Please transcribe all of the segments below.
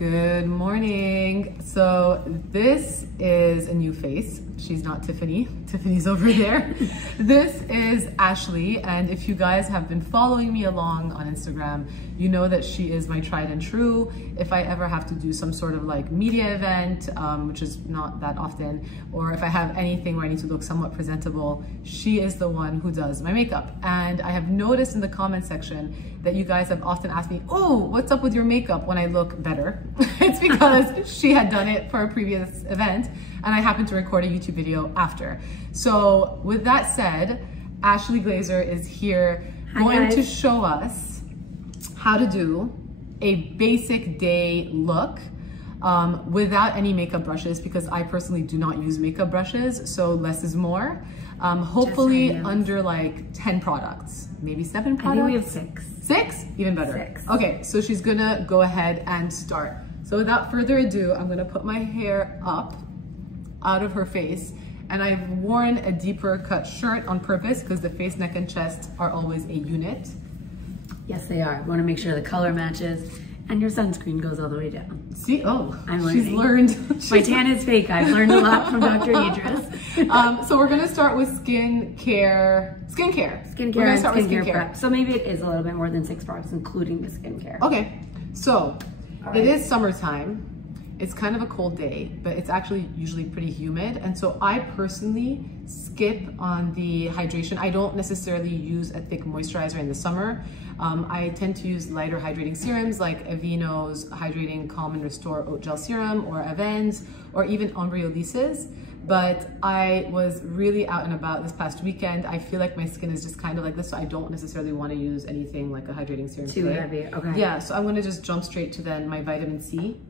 Good morning. So this is a new face. She's not Tiffany. Tiffany's over there. This is Ashlee, and if you guys have been following me along on Instagram, you know that she is my tried and true. If I ever have to do some sort of like media event, which is not that often, or if I have anything where I need to look somewhat presentable, she is the one who does my makeup. And I have noticed in the comment section that you guys have often asked me, oh, what's up with your makeup when I look better? It's because she had done it for a previous event and I happened to record a YouTube video after. So with that said, Ashlee Glazer is here going to show us how to do a basic day look without any makeup brushes, because I personally do not use makeup brushes, so less is more. Hopefully under like 10 products, maybe 7 products. I think we have 6. 6? Even better. 6. Okay, so she's gonna go ahead and start. So without further ado, I'm gonna put my hair up out of her face, and I've worn a deeper cut shirt on purpose because the face, neck, and chest are always a unit. Yes, they are. We want to make sure the color matches and your sunscreen goes all the way down. See, oh, I'm learning. She's learned. My tan is fake. I've learned a lot from Dr. Idriss. So we're gonna start with skincare. We're gonna start with skincare prep. So maybe it is a little bit more than 6 products, including the skincare. Okay, so it is summertime. It's kind of a cold day, but it's actually usually pretty humid. And so I personally skip on the hydration. I don't necessarily use a thick moisturizer in the summer. I tend to use lighter hydrating serums like Aveeno's Hydrating Calm and Restore Oat Gel Serum, or Avens, or even Ombre Elise's. But I was really out and about this past weekend. I feel like my skin is just kind of like this, so I don't necessarily want to use anything like a hydrating serum Too heavy, okay. Yeah, so I'm gonna just jump straight to then my vitamin C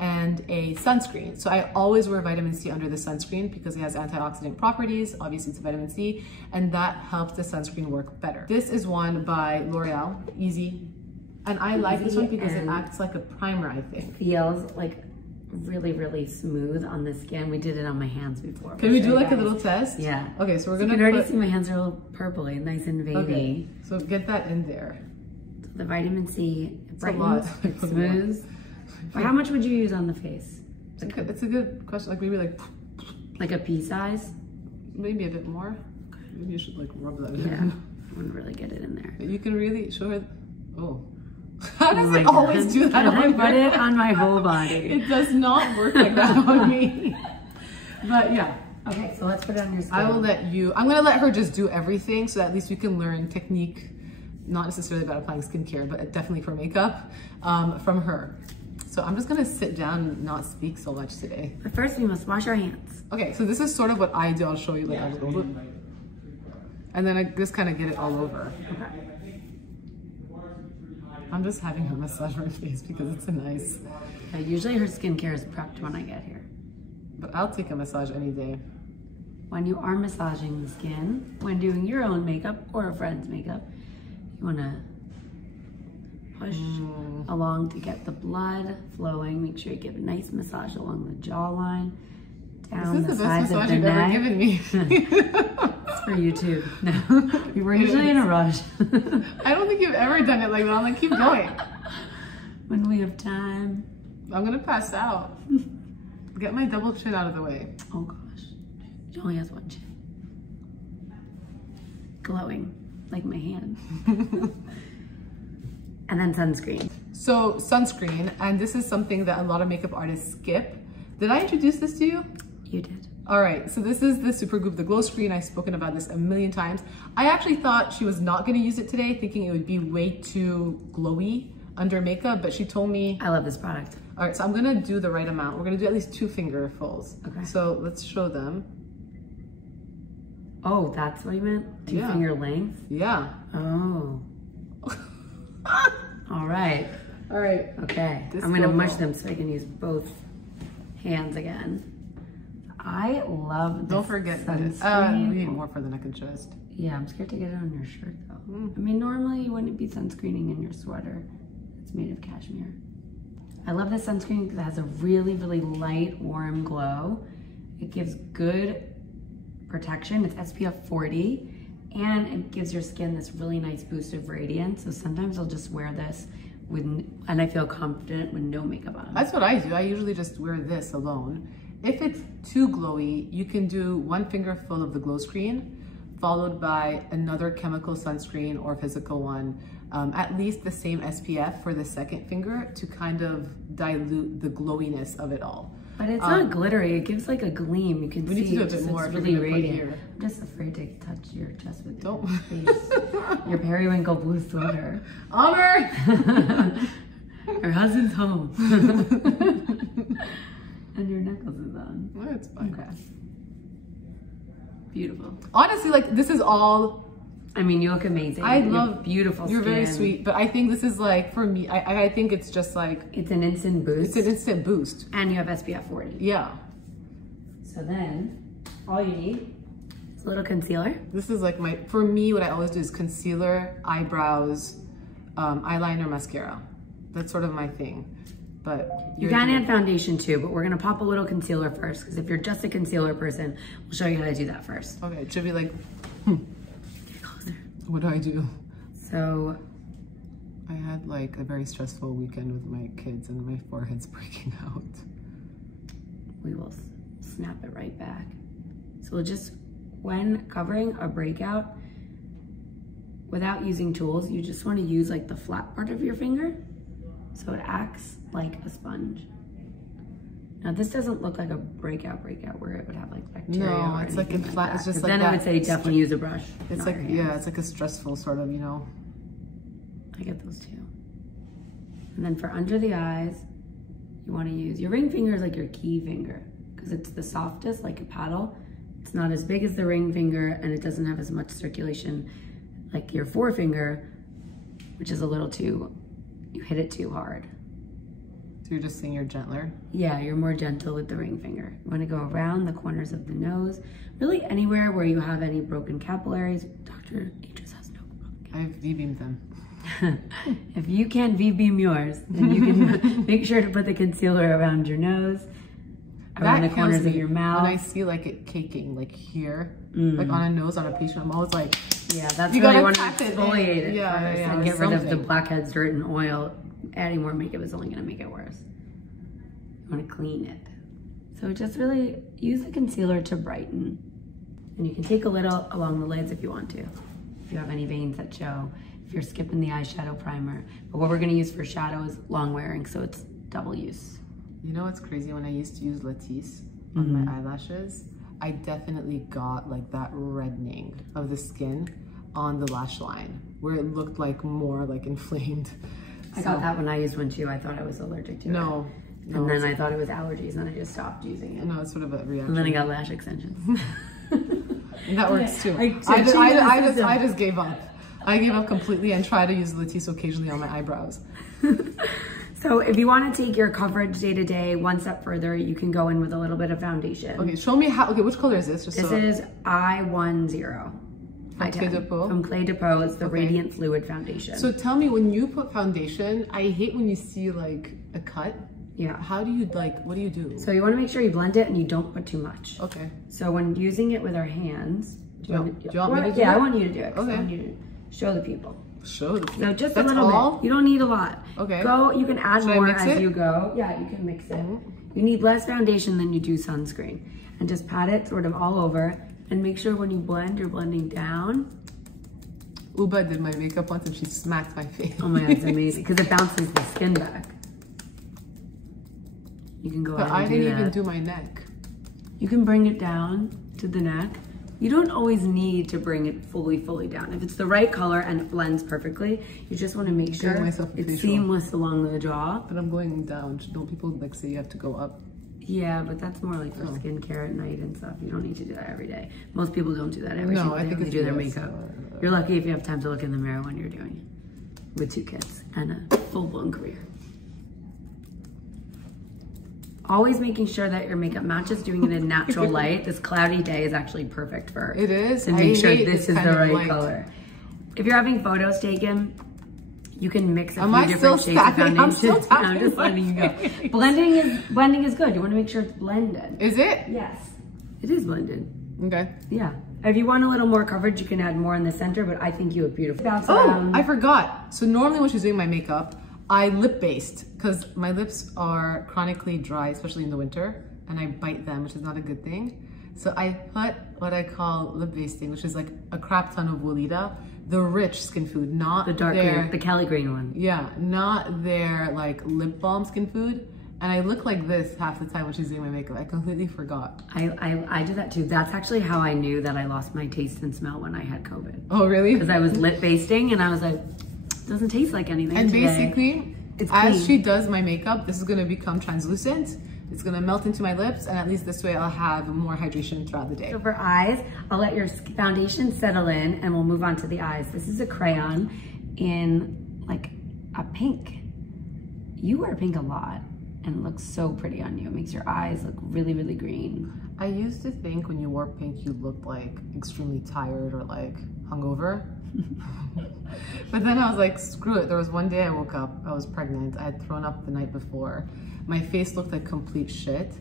and a sunscreen. So I always wear vitamin C under the sunscreen because it has antioxidant properties. Obviously it's vitamin C, and that helps the sunscreen work better. This is one by L'Oreal, Easy. And I like this one because it acts like a primer, I think. Feels like really, really smooth on the skin. We did it on my hands before. Can we do like a little test? Yeah. Okay, so we're gonna you can already see my hands are a little purpley, nice and wavy. Okay, so get that in there. So the vitamin C, it's a lot. Smooth. How much would you use on the face? It's a good question. Like maybe like a pea size? Maybe a bit more. Maybe you should like rub that in. Yeah, I want to really get it in there. You can really show her. Oh. How does it always do that? I put it on my whole body. It does not work like that on me. But yeah. Okay, so let's put it on your skin. I will let you, I'm gonna let her just do everything so that at least you can learn technique, not necessarily about applying skincare, but definitely for makeup, from her. So I'm just gonna sit down and not speak so much today. But first we must wash our hands. Okay, so this is sort of what I do. I'll show you like a little bit. And then I just kind of get it all over. Okay. I'm just having her massage my face because it's a nice. Usually her skincare is prepped when I get here. But I'll take a massage any day. When you are massaging the skin, when doing your own makeup or a friend's makeup, you want to push along to get the blood flowing. Make sure you give a nice massage along the jawline, down the sides of the neck. This is the best massage you've ever given me. It's for YouTube. No, we were usually in a rush. I don't think you've ever done it like that. I'm like, keep going. When we have time. I'm gonna pass out. Get my double chin out of the way. Oh gosh, she only has one chin. Glowing, like my hand. And then sunscreen. So sunscreen, and this is something that a lot of makeup artists skip. Did I introduce this to you? You did. All right, so this is the Supergoop, the Glow Screen. I've spoken about this a million times. I actually thought she was not gonna use it today, thinking it would be way too glowy under makeup, but she told me. I love this product. All right, so I'm gonna do the right amount. We're gonna do at least 2 fingerfuls. Okay. So let's show them. Oh, that's what you meant? 2 finger length? Yeah. Oh. All right. All right. Okay. I'm gonna mush them so I can use both hands again. I love this. Don't forget sunscreen. We need more for the neck and chest. Yeah, I'm scared to get it on your shirt though. I mean, normally you wouldn't be sunscreening in your sweater. It's made of cashmere. I love this sunscreen because it has a really, really light, warm glow. It gives good protection. It's SPF 40, and it gives your skin this really nice boost of radiance. So sometimes I'll just wear this and I feel confident with no makeup on. That's what I do. I usually just wear this alone. If it's too glowy, you can do 1 finger full of the glow screen, followed by another chemical sunscreen or physical one, at least the same SPF for the second finger to kind of dilute the glowiness of it all. But it's not glittery, it gives like a gleam. You can we see need to do a bit more. It's really radiant. I'm just afraid to touch your chest with your face. Your periwinkle blue sweater. Honor! Her husband's home. And your necklace is on. Well, it's fine. Okay. Beautiful. Honestly, like this is all. I mean, you look amazing. I love beautiful skin. You're very sweet, but I think this is like for me. I think it's just like it's an instant boost. It's an instant boost, and you have SPF 40. Yeah. So then, all you need is a little concealer. This is like for me. What I always do is concealer, eyebrows, eyeliner, mascara. That's sort of my thing. But you can add foundation too, but we're gonna pop a little concealer first because if you're just a concealer person, we'll show you how to do that first. Okay, it should be like. Get closer. What do I do? So, I had like a very stressful weekend with my kids and my forehead's breaking out. We will snap it right back. So we'll just, when covering a breakout, without using tools, you just want to use like the flat part of your finger so it acts like a sponge. Now this doesn't look like a breakout where it would have like bacteria. No, it's like a flat. It's just like then that. I would say definitely use a brush. It's like it's like a stressful sort of, you know. I get those too. And then for under the eyes, you want to use your ring finger is like your key finger because it's the softest, like a paddle. It's not as big as the ring finger and it doesn't have as much circulation like your forefinger, which is a little too. You hit it too hard. So you're just saying you're gentler? Yeah, you're more gentle with the ring finger. You want to go around the corners of the nose, really anywhere where you have any broken capillaries. Dr. Idriss has no broken. I've V-beamed them. If you can't V-beam yours, then you can make sure to put the concealer around your nose, around the corners of your mouth. When I see like it caking, like here, like on a nose, on a patient, I'm always like, yeah, that's you really want to exfoliate it first and get rid of the blackheads, dirt, and oil. Adding more makeup is only going to make it worse. You want to clean it. So just really use the concealer to brighten. And you can take a little along the lids if you want to. If you have any veins that show. If you're skipping the eyeshadow primer. But what we're going to use for shadow is long wearing, so it's double use. You know what's crazy? When I used to use Latisse on my eyelashes, I definitely got like that reddening of the skin on the lash line where it looked like more like inflamed. I got that when I used one too. I thought I was allergic to it. No, and then I thought it was allergies and I just stopped using it. No, it's sort of a reaction. And then I got lash extensions. And that works too. I just gave up. I gave up completely and try to use Latisse occasionally on my eyebrows. So if you want to take your coverage day to day one step further, you can go in with a little bit of foundation. Okay, show me how. Okay, which color is this? This is I10. From Clé de Peau? From Clé de Peau. It's the Radiant Fluid Foundation. So tell me, when you put foundation, I hate when you see like a cut. Yeah. How do you what do you do? So you want to make sure you blend it and you don't put too much. Okay. So when using it with our hands. Do you want me to do it? Yeah, I want you to do it. Okay. I want you to show the people. Show the people? No, just That's a little all? bit. You don't need a lot. Okay. You can add Should more I mix as it? you go. Yeah, you can mix it. You need less foundation than you do sunscreen. And just pat it sort of all over. And make sure when you blend, you're blending down. Uba did my makeup once and she smacked my face. Oh my God, it's amazing. Because it bounces the skin back. You can go ahead and do that. But I didn't even do my neck. You can bring it down to the neck. You don't always need to bring it fully down. If it's the right color and it blends perfectly, you just want to make sure it's seamless along the jaw. But I'm going down. Don't people like say you have to go up? Yeah, but that's more like for skincare at night and stuff. You don't need to do that every day. Most people don't do that every single day when they do their makeup. You're lucky if you have time to look in the mirror when you're doing it with 2 kids and a full-blown career. Always making sure that your makeup matches, doing it in natural light. This cloudy day is actually perfect for it. Is. To make sure this is the right color. If you're having photos taken, you can mix a few different shades of foundation. I'm still tapping. I'm just letting you go. Blending is good. You want to make sure it's blended. Is it? Yes. It is blended. Okay. Yeah. If you want a little more coverage, you can add more in the center, but I think you look beautiful. Oh, I forgot. So normally when she's doing my makeup, I lip-based because my lips are chronically dry, especially in the winter, and I bite them, which is not a good thing. So I put what I call lip basting, which is like a crap ton of Weleda, the rich skin food, not the darker, the Cali green one. Yeah, not their like lip balm skin food. And I look like this half the time when she's doing my makeup. I completely forgot. I do that too. That's actually how I knew that I lost my taste and smell when I had COVID. Oh, really? Because I was lip basting and I was like, it doesn't taste like anything And today. basically, as she does my makeup, this is gonna become translucent. It's gonna melt into my lips, and at least this way I'll have more hydration throughout the day. So for eyes, I'll let your foundation settle in and we'll move on to the eyes. This is a crayon in like a pink. You wear pink a lot and it looks so pretty on you. It makes your eyes look really, really green. I used to think when you wore pink, you looked like extremely tired or like hungover. But then I was like, screw it. There was one day I woke up, I was pregnant. I had thrown up the night before. My face looked like complete shit.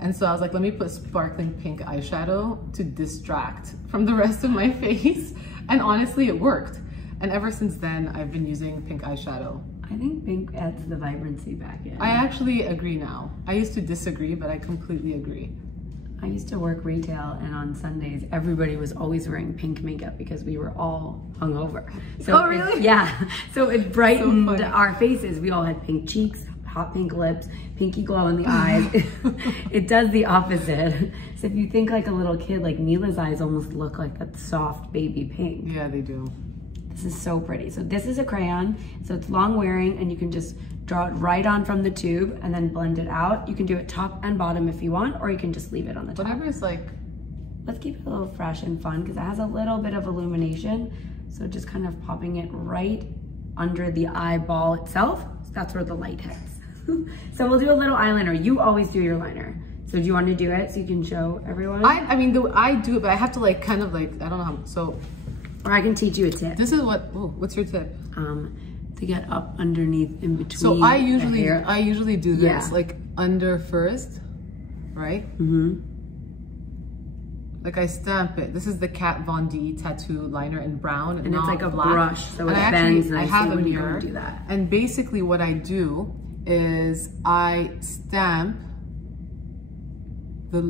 And so I was like, let me put sparkling pink eyeshadow to distract from the rest of my face. And honestly, it worked. And ever since then, I've been using pink eyeshadow. I think pink adds the vibrancy back in. I actually agree now. I used to disagree, but I completely agree. I used to work retail, and on Sundays, everybody was always wearing pink makeup because we were all hungover. So oh, really? Yeah. So it brightened our faces. We all had pink cheeks, hot pink lips, pinky glow in the eyes. It does the opposite. So if you think like a little kid, like Mila's eyes almost look like that soft baby pink. Yeah, they do. This is so pretty. So this is a crayon, so it's long wearing, and you can just draw it right on from the tube and then blend it out. You can do it top and bottom if you want, or you can just leave it on the top. Whatever is like... Let's keep it a little fresh and fun because it has a little bit of illumination. So just kind of popping it right under the eyeball itself. So that's where the light hits. So we'll do a little eyeliner. You always do your liner. So do you want to do it so you can show everyone? I mean, I do it, but I have to like kind of like, I don't know how, so... Or I can teach you a tip. This is what, oh, what's your tip? To get up underneath in between. So I usually do this, like under first, right? Mm-hmm. Like I stamp it. This is the Kat Von D tattoo liner in brown, and it's like a black. brush, so it bends nicely. I have them here. Do that. And basically what I do is I stamp the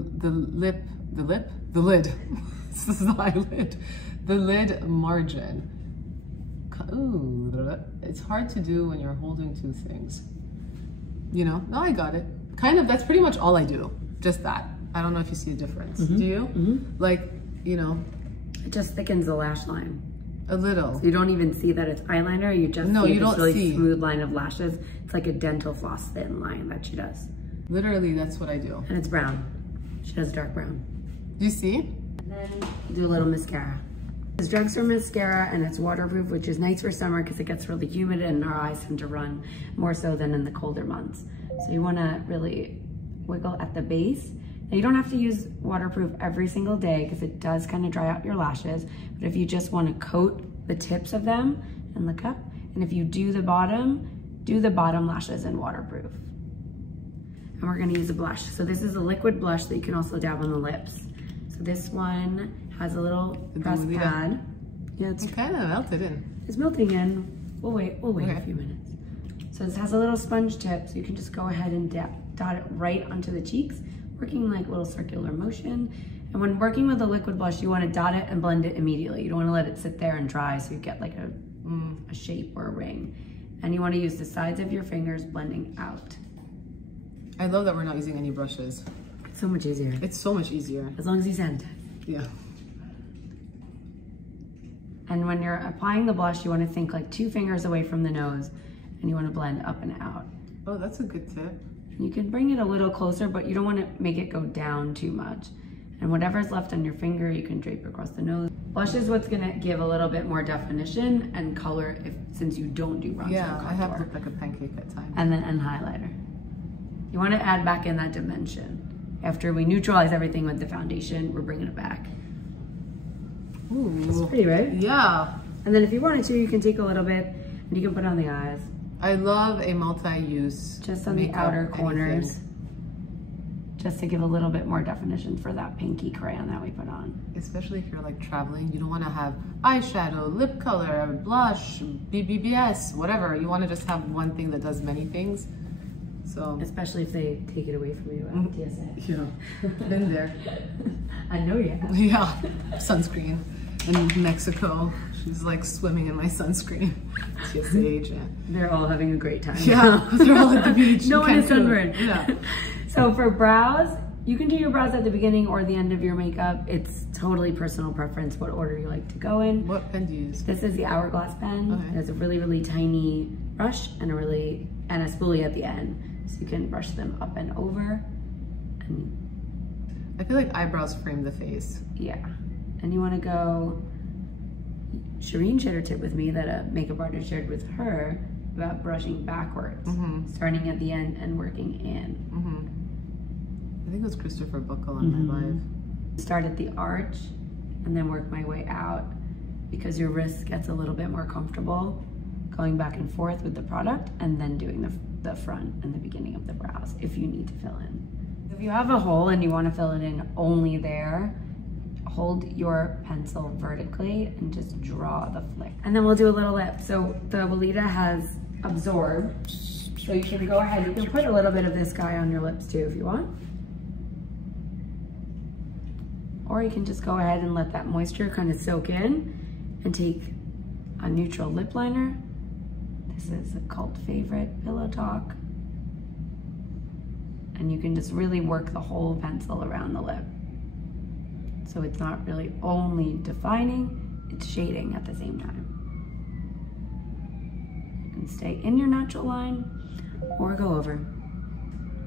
lid. This is the eyelid. The lid margin. Ooh, it's hard to do when you're holding two things. You know? No, I got it. Kind of, that's pretty much all I do. Just that. I don't know if you see a difference. Mm-hmm. Do you? Mm-hmm. Like, you know. It just thickens the lash line. A little. So you don't even see that it's eyeliner. You just see this really smooth line of lashes. It's like a dental floss thin line that she does. Literally, that's what I do. And it's brown. She does dark brown. Do you see? And then do a little mascara. It's drugstore mascara and it's waterproof, which is nice for summer because it gets really humid and our eyes tend to run more so than in the colder months. So you want to really wiggle at the base. Now you don't have to use waterproof every single day because it does kind of dry out your lashes. But if you just want to coat the tips of them and look up, and if you do the bottom lashes in waterproof. And we're going to use a blush. So this is a liquid blush that you can also dab on the lips. So this one has a little press pad. Yeah, it's kind of melted in. It's melting in. We'll wait a few minutes. So this has a little sponge tip, so you can just go ahead and dot it right onto the cheeks, working like a little circular motion. And when working with a liquid blush, you want to dot it and blend it immediately. You don't want to let it sit there and dry so you get like a shape or a ring. And you want to use the sides of your fingers blending out. I love that we're not using any brushes. It's so much easier. It's so much easier. As long as you sanitize. Yeah. And when you're applying the blush, you want to think like 2 fingers away from the nose and you want to blend up and out. Oh, that's a good tip. You can bring it a little closer, but you don't want to make it go down too much. And whatever's left on your finger, you can drape across the nose. Blush is what's gonna give a little bit more definition and color since you don't do bronzer. Yeah, I have looked like a pancake at times. And then highlighter. You want to add back in that dimension. After we neutralize everything with the foundation, we're bringing it back. Ooh. It's pretty, right? Yeah. And then if you wanted to, you can take a little bit and you can put it on the eyes. I love a multi-use. Just on the outer corners. just to give a little bit more definition for that pinky crayon that we put on. Especially if you're like traveling, you don't want to have eyeshadow, lip color, blush, BBS, whatever. You want to just have one thing that does many things. So especially if they take it away from you at TSA. Yeah, been there. I know you have. Yeah, sunscreen in Mexico. She's like swimming in my sunscreen. TSA agent. They're all having a great time. Yeah, they're all at the beach. No one is sunburned. Yeah. So for brows, you can do your brows at the beginning or the end of your makeup. It's totally personal preference what order you like to go in. What pen do you use? This is the Hourglass pen. Okay. It has a really, really tiny brush and a spoolie at the end. So you can brush them up and over. And I feel like eyebrows frame the face. yeah. And you want to go, Shereene shared a tip with me that a makeup artist shared with her about brushing backwards, starting at the end and working in. I think it was Christopher Buckle on my live. Start at the arch and then work my way out because your wrist gets a little bit more comfortable going back and forth with the product and then doing the front and the beginning of the brows if you need to fill in. If you have a hole and you want to fill it in only there, hold your pencil vertically and just draw the flick. And then we'll do a little lip. So the Weleda has absorbed. So you can go ahead, you can put a little bit of this guy on your lips too if you want. Or you can just go ahead and let that moisture kind of soak in and take a neutral lip liner. This is a cult favorite, Pillow Talk. And you can just really work the whole pencil around the lip. So it's not really only defining, it's shading at the same time. You can stay in your natural line or go over.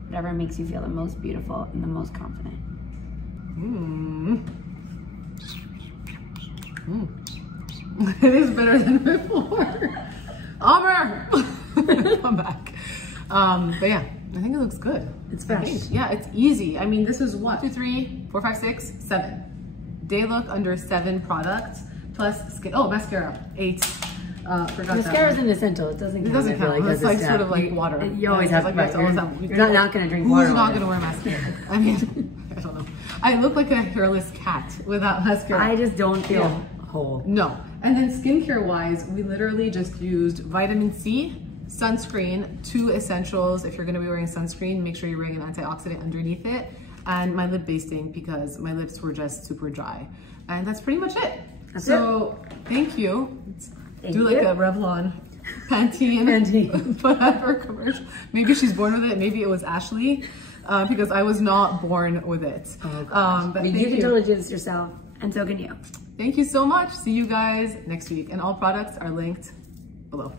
Whatever makes you feel the most beautiful and the most confident. It is better than before. Amr! Come back. But yeah, I think it looks good. It's fresh. Yeah, it's easy. I mean, this is 1, 2, 3, 4, 5, 6, 7. Day look under 7 products plus skin. Oh, mascara 8. Mascara is an essential. It doesn't count. It doesn't count. It's like sort of like water. You always have like right. You're not going to drink water. Who's not going to wear mascara? I mean, I don't know. I look like a hairless cat without mascara. I just don't feel whole. No. And then skincare wise, we literally just used vitamin C, sunscreen, 2 essentials. If you're going to be wearing sunscreen, make sure you're wearing an antioxidant underneath it. And my lip basting because my lips were just super dry. And that's pretty much it. Thank you. Do like a Revlon Pantene whatever commercial. Maybe she's born with it. Maybe it was Ashlee because I was not born with it. Oh, but you can totally do this yourself, and so can you. Thank you so much. See you guys next week. And all products are linked below.